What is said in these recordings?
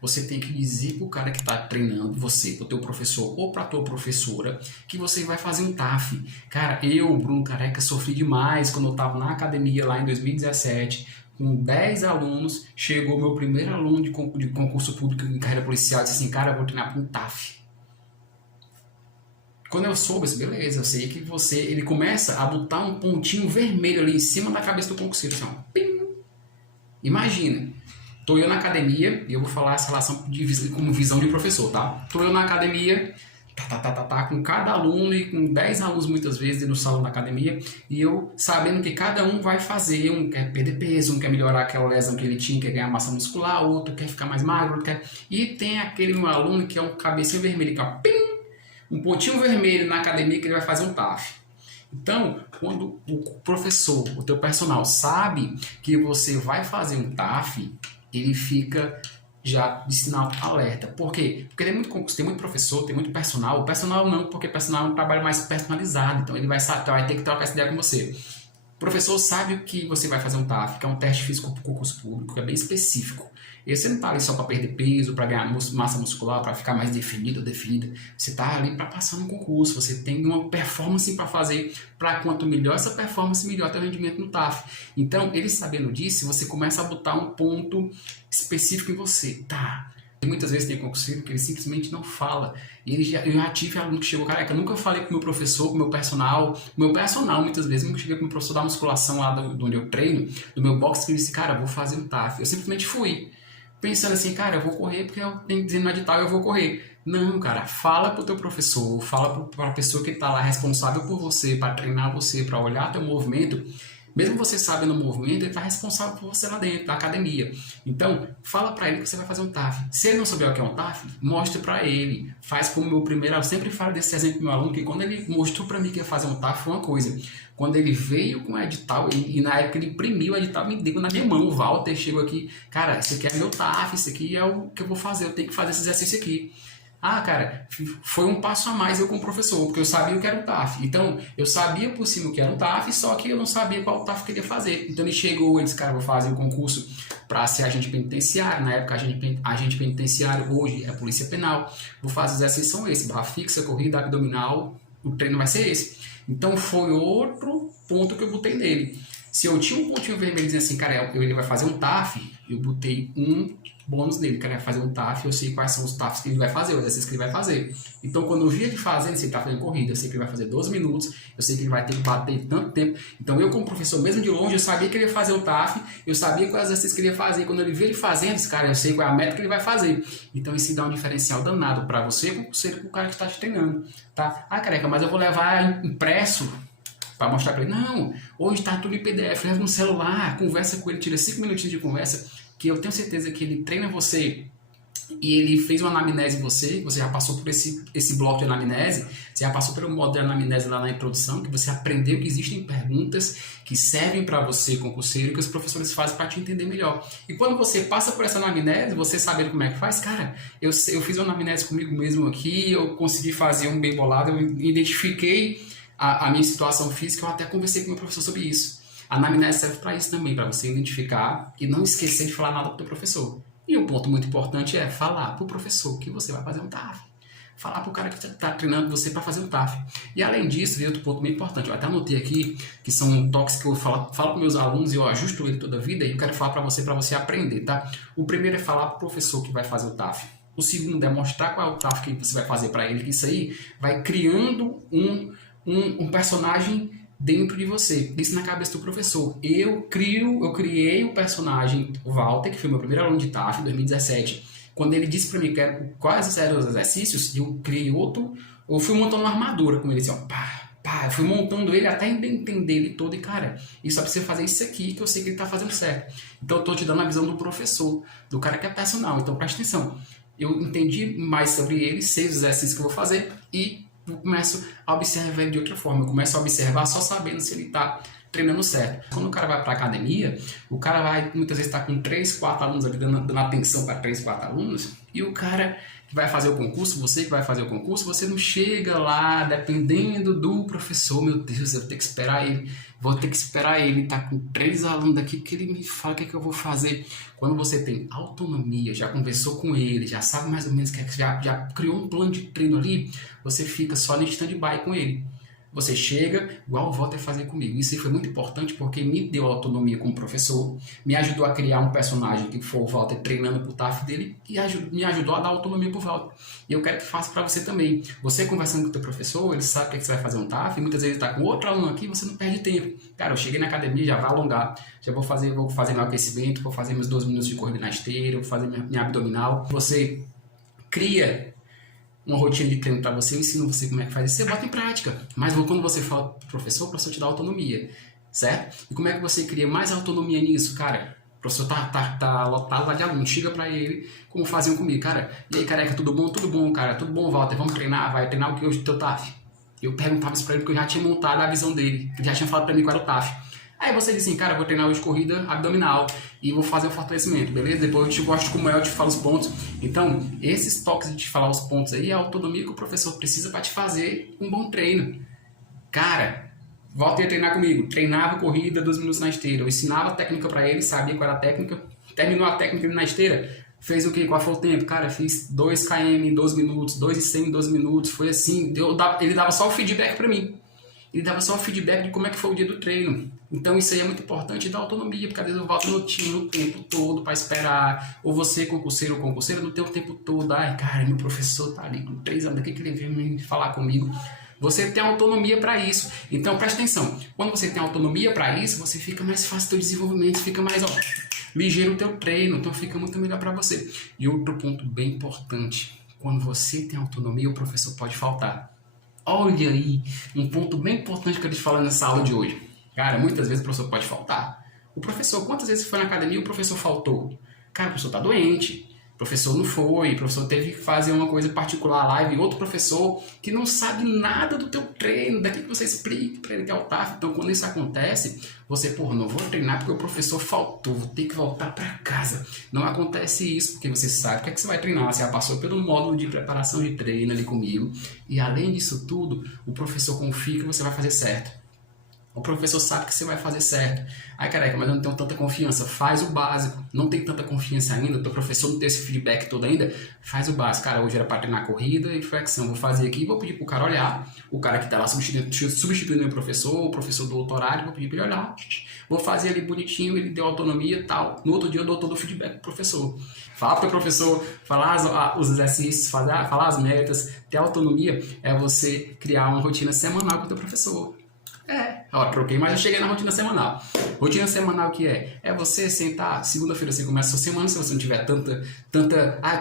você tem que dizer pro cara que tá treinando você, pro teu professor ou pra tua professora, que você vai fazer um TAF. Cara, eu, Bruno Careca, sofri demais quando eu tava na academia lá em 2017, com 10 alunos, chegou meu primeiro aluno de concurso público em carreira policial e disse assim, cara, eu vou treinar para um TAF. Quando eu soube, eu disse, beleza, eu sei que ele começa a botar um pontinho vermelho ali em cima da cabeça do concurseiro, assim, ó, pim. Imagina, tô eu na academia, e eu vou falar essa relação como visão de professor, tá? Tô eu na academia, com cada aluno e com 10 alunos muitas vezes no salão da academia, e eu sabendo que cada um vai fazer, um quer perder peso, um quer melhorar aquela lesão que ele tinha, quer ganhar massa muscular, outro quer ficar mais magro, outro quer... E tem aquele meu aluno que é um cabecinho vermelho, que é um pontinho vermelho na academia que ele vai fazer um TAF. Então, quando o professor, o teu personal, sabe que você vai fazer um TAF, ele fica já de sinal alerta. Por quê? Porque tem muito concurso, tem muito professor, tem muito personal. O personal não, porque o personal é um trabalho mais personalizado, então ele vai ter que trocar essa ideia com você. O professor sabe que você vai fazer um TAF, que é um teste físico para o concurso público, que é bem específico. E você não está ali só para perder peso, para ganhar massa muscular, para ficar mais definido ou definida. Você está ali para passar no concurso, você tem uma performance para fazer, para quanto melhor essa performance, melhor teu rendimento no TAF. Então, ele sabendo disso, você começa a botar um ponto específico em você. Tá. E muitas vezes tem concurseiro que ele simplesmente não fala. Eu já tive aluno que chegou, careca, eu nunca falei com o meu professor, com o meu personal. Muitas vezes, eu nunca cheguei com o meu professor da musculação lá do onde eu treino, do meu box, que ele disse, cara, eu vou fazer um TAF. Eu simplesmente fui. Pensando assim, cara, eu vou correr porque eu tenho dizendo edital, eu vou correr. Não, cara, fala pro teu professor, fala pra pessoa que tá lá responsável por você, para treinar você, para olhar teu movimento. Mesmo você sabendo o movimento, ele está responsável por você lá dentro da academia. Então, fala para ele que você vai fazer um TAF. Se ele não souber o que é um TAF, mostre para ele. Faz como meu primeiro, eu sempre falo desse exemplo pro meu aluno, que quando ele mostrou para mim que ia fazer um TAF, foi uma coisa. Quando ele veio com o edital, e na época ele imprimiu o edital, me deu na minha mão, o Walter chegou aqui, cara, isso aqui é meu TAF, isso aqui é o que eu vou fazer, eu tenho que fazer esse exercício aqui. Ah, cara, foi um passo a mais eu com o professor, porque eu sabia o que era um TAF. Então, eu sabia por cima o que era um TAF, só que eu não sabia qual TAF que ele ia fazer. Então, ele chegou, ele disse, cara, vou fazer um concurso para ser agente penitenciário. Na época, agente penitenciário, hoje é polícia penal. Vou fazer os exercícios são esses, barra fixa, corrida, abdominal, o treino vai ser esse. Então, foi outro ponto que eu botei nele. Se eu tinha um pontinho vermelho dizendo assim, cara, ele vai fazer um TAF, eu botei um bônus nele, cara, vai fazer um TAF, eu sei quais são os TAFs que ele vai fazer, os exercícios que ele vai fazer. Então, quando eu via ele fazendo, se ele está fazendo corrida, eu sei que ele vai fazer 12 minutos, eu sei que ele vai ter que bater tanto tempo. Então, eu como professor, mesmo de longe, eu sabia que ele ia fazer o TAF, eu sabia quais exercícios que ele ia fazer. E quando ele via ele fazendo, esse cara, eu sei qual é a meta que ele vai fazer. Então, isso dá um diferencial danado para você, para o cara que está te treinando, tá? Ah, careca, mas eu vou levar impresso para mostrar para ele. Não, hoje está tudo em PDF, leva no celular, conversa com ele, tira 5 minutinhos de conversa, que eu tenho certeza que ele treina você e ele fez uma anamnese em você já passou por esse bloco de anamnese, você já passou pelo modo de anamnese lá na introdução, que você aprendeu que existem perguntas que servem para você, concurseiro, que os professores fazem para te entender melhor. E quando você passa por essa anamnese, você sabendo como é que faz, cara, eu fiz uma anamnese comigo mesmo aqui, eu consegui fazer um bem bolado, eu identifiquei a minha situação física, eu até conversei com o meu professor sobre isso. A anamnese serve para isso também, para você identificar e não esquecer de falar nada para o teu professor. E um ponto muito importante é falar para o professor que você vai fazer um TAF. Falar para o cara que está treinando você para fazer um TAF. E além disso, veio outro ponto muito importante. Eu até anotei aqui, que são toques que eu falo para meus alunos e eu ajusto ele toda a vida e eu quero falar para você aprender, tá? O primeiro é falar para o professor que vai fazer o TAF. O segundo é mostrar qual é o TAF que você vai fazer para ele, que isso aí vai criando um personagem dentro de você, isso na cabeça do professor. Eu criei o personagem Walter, que foi meu primeiro aluno de TAF em 2017. Quando ele disse para mim quais eram os exercícios, eu criei outro, eu fui montando uma armadura com ele, assim, ó, eu fui montando ele até entender ele todo, e cara, e só precisa fazer isso aqui que eu sei que ele tá fazendo certo. Então eu tô te dando a visão do professor, do cara que é personal, então presta atenção. Eu entendi mais sobre ele, sei os exercícios que eu vou fazer e eu começo a observar ele de outra forma. Eu começo a observar só sabendo se ele está treinando certo. Quando o cara vai para academia, o cara vai muitas vezes estar com 3, 4 alunos ali dando atenção para 3, 4 alunos, e o cara que vai fazer o concurso, você que vai fazer o concurso, você não chega lá dependendo do professor. Meu Deus, eu vou ter que esperar ele. Vou ter que esperar ele estar com 3 alunos aqui que ele me fala o que é que eu vou fazer. Quando você tem autonomia, já conversou com ele, já sabe mais ou menos que já criou um plano de treino ali, você fica só no stand-by com ele. Você chega, igual o Walter fazer comigo. Isso aí foi muito importante porque me deu autonomia como professor, me ajudou a criar um personagem que foi o Walter treinando pro TAF dele e me ajudou a dar autonomia pro Walter. E eu quero que faça para você também. Você conversando com o teu professor, ele sabe que você vai fazer um TAF e muitas vezes ele tá com outro aluno aqui e você não perde tempo. Cara, eu cheguei na academia, já vai alongar, já vou fazer meu aquecimento, vou fazer meus 2 minutos de corrida na esteira, vou fazer minha abdominal. Você cria uma rotina de treino para você, eu ensino você como é que faz isso, você bota em prática. Mas quando você fala pro professor, o professor te dá autonomia, certo? E como é que você cria mais autonomia nisso, cara? O professor tá lotado lá de aluno, chega para ele, como faziam comigo, cara, e aí, careca, tudo bom? Tudo bom, cara, tudo bom, Walter, vamos treinar, vai treinar o que hoje, teu TAF? Eu perguntava isso para ele porque eu já tinha montado a visão dele, ele já tinha falado para mim qual era o TAF. Aí você diz assim, cara, vou treinar hoje corrida abdominal e vou fazer o fortalecimento, beleza? Depois eu te mostro como eu te falo os pontos. Então, esses toques de te falar os pontos aí é a autonomia que o professor precisa para te fazer um bom treino. Cara, volta a treinar comigo. Treinava corrida 2 minutos na esteira. Eu ensinava a técnica para ele, sabia qual era a técnica. Terminou a técnica na esteira. Fez o quê? Qual foi o tempo? Cara, fiz 2 km em 12 minutos, 2,100 em 12 minutos. Foi assim, ele dava só o feedback para mim. Ele dava só o feedback de como é que foi o dia do treino. Então isso aí é muito importante, dar autonomia, porque às vezes eu volto no time o tempo todo para esperar, ou você, concurseiro ou concurseira, não tem o tempo todo. Ai, cara, meu professor tá ali com 3 anos, daqui que ele veio me falar comigo. Você tem autonomia para isso. Então presta atenção, quando você tem autonomia para isso, você fica mais fácil o teu desenvolvimento, fica mais ligeiro o teu treino, então fica muito melhor para você. E outro ponto bem importante, quando você tem autonomia, o professor pode faltar. Olha aí, um ponto bem importante que eu te falo nessa aula de hoje. Cara, muitas vezes o professor pode faltar. O professor, quantas vezes você foi na academia e o professor faltou? Cara, o professor tá doente, o professor não foi, o professor teve que fazer uma coisa particular lá e outro professor que não sabe nada do teu treino, daqui que você explica para ele que é o TAF. Então, quando isso acontece, você, não vou treinar porque o professor faltou, vou ter que voltar para casa. Não acontece isso, porque você sabe o que é que você vai treinar, você já passou pelo módulo de preparação de treino ali comigo, e além disso tudo, o professor confia que você vai fazer certo. O professor sabe que você vai fazer certo. Ai, careca, mas eu não tenho tanta confiança. Faz o básico. Não tem tanta confiança ainda. O teu professor não tem esse feedback todo ainda. Faz o básico. Cara, hoje era para treinar corrida e flexão. Vou fazer aqui, vou pedir pro cara olhar. O cara que está lá substituindo o professor do outro horário, vou pedir para ele olhar. Vou fazer ali bonitinho, ele deu autonomia e tal. No outro dia eu dou todo o feedback pro professor. Fala pro teu professor, falar os exercícios, falar as metas. Ter autonomia é você criar uma rotina semanal com o teu professor. Troquei, mas eu cheguei na rotina semanal. Rotina semanal que é? É você sentar, segunda-feira você começa a sua semana, se você não tiver tanta...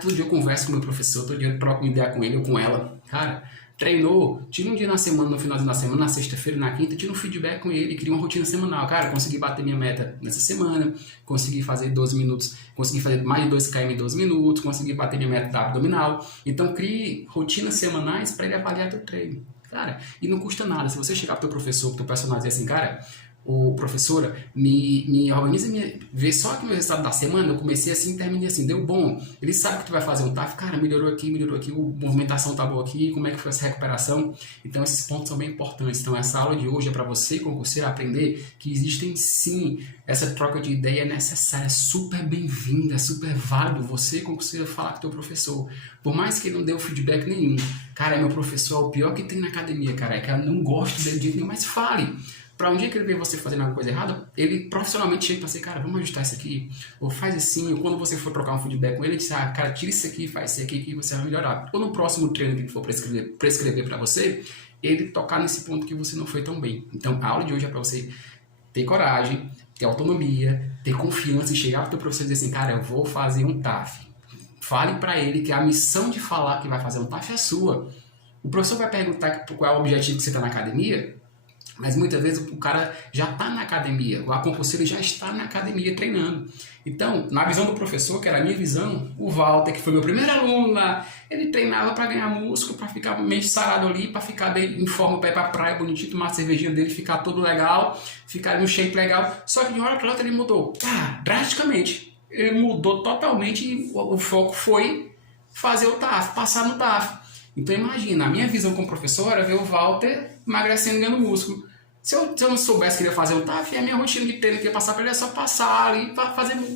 todo dia eu converso com o meu professor, todo dia eu troco uma ideia com ele ou com ela. Cara, treinou, tira um dia na semana, no finalzinho da semana, na sexta-feira, na quinta, tira um feedback com ele, cria uma rotina semanal. Cara, consegui bater minha meta nessa semana, consegui fazer 12 minutos, consegui fazer mais de 2 km em 12 minutos, consegui bater minha meta da abdominal. Então, crie rotinas semanais para ele avaliar teu treino. Cara, e não custa nada. Se você chegar pro teu professor, pro teu personagem e dizer assim, cara, ô professora, me organiza, vê só que meu resultado da semana, eu comecei assim, terminei assim, deu bom. Ele sabe que tu vai fazer um TAF, cara, melhorou aqui, a movimentação tá boa aqui, como é que foi essa recuperação. Então esses pontos são bem importantes. Então essa aula de hoje é para você, concurseiro, aprender que existem sim, essa troca de ideia é necessária, é super bem-vinda, é super válido você, concurseiro, falar com o teu professor. Por mais que ele não dê feedback nenhum. Cara, meu professor é o pior que tem na academia, cara, é que eu não gosto dele de jeito nenhum, mas fale. Para um dia que ele vê você fazendo alguma coisa errada, ele profissionalmente chega para você, cara, vamos ajustar isso aqui, ou faz assim, ou quando você for trocar um feedback com ele, ele diz, cara, tira isso aqui, faz isso aqui que você vai melhorar. Ou no próximo treino que ele for prescrever para você, ele tocar nesse ponto que você não foi tão bem. Então, a aula de hoje é para você ter coragem, ter autonomia, ter confiança e chegar para o teu professor e dizer assim, cara, eu vou fazer um TAF. Fale para ele que a missão de falar que vai fazer um TAF é sua. O professor vai perguntar qual é o objetivo que você está na academia, Mas muitas vezes o cara já está na academia, a concurseiro já está na academia treinando. Então, na visão do professor, que era a minha visão, o Walter, que foi meu primeiro aluno lá, ele treinava para ganhar músculo, para ficar meio sarado ali, para ficar bem em forma, para ir para a praia, bonitinho, tomar a cervejinha dele, ficar todo legal, ficar no shape legal. Só que de uma hora para outra ele mudou, drasticamente. Ele mudou totalmente e o foco foi fazer o TAF, passar no TAF. Então imagina, a minha visão como professor era ver o Walter emagrecendo e ganhando músculo. Se eu não soubesse que ele ia fazer um TAF, a minha rotina de treino que ia passar para ele é só passar ali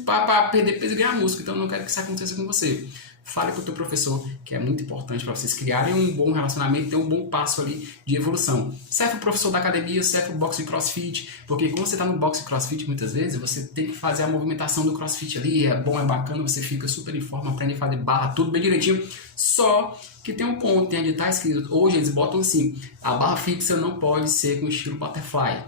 para perder peso e ganhar músculo. Então eu não quero que isso aconteça com você. Fale com o teu professor, que é muito importante para vocês criarem um bom relacionamento e ter um bom passo ali de evolução. Serve o professor da academia, serve o boxe de crossfit, porque quando você está no boxe de crossfit, muitas vezes, você tem que fazer a movimentação do crossfit ali, é bom, é bacana, você fica super em forma, aprende a fazer barra, tudo bem direitinho, só que tem um ponto, tem onde está escrito, hoje eles botam assim, a barra fixa não pode ser com estilo butterfly,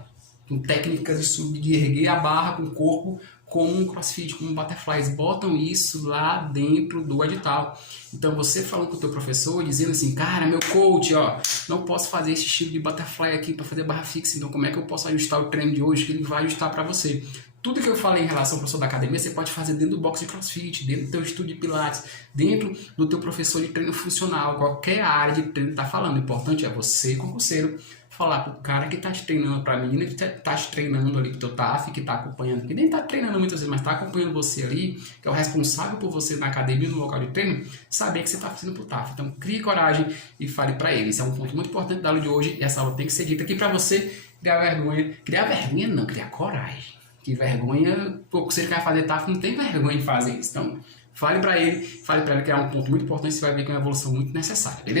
com técnicas de erguer a barra com o corpo, como um crossfit, como um butterfly, eles botam isso lá dentro do edital. Então você falando com o teu professor, dizendo assim, cara, meu coach, ó, não posso fazer esse estilo de butterfly aqui para fazer barra fixa, então como é que eu posso ajustar o treino de hoje que ele vai ajustar para você? Tudo que eu falei em relação ao professor da academia, você pode fazer dentro do box de crossfit, dentro do teu estúdio de pilates, dentro do teu professor de treino funcional, qualquer área de treino que está falando. O importante é você, concurseiro, falar pro cara que tá te treinando, pra menina que tá te treinando ali pro teu TAF, que tá acompanhando, que nem tá treinando muitas vezes, mas tá acompanhando você ali, que é o responsável por você na academia, no local de treino, saber que você tá fazendo pro TAF. Então, crie coragem e fale pra ele. Esse é um ponto muito importante da aula de hoje, e essa aula tem que ser dita aqui pra você criar vergonha. Criar vergonha não, criar coragem. Que vergonha, pouco se ele quer fazer TAF, não tem vergonha em fazer isso. Então, fale pra ele que é um ponto muito importante, você vai ver que é uma evolução muito necessária, beleza?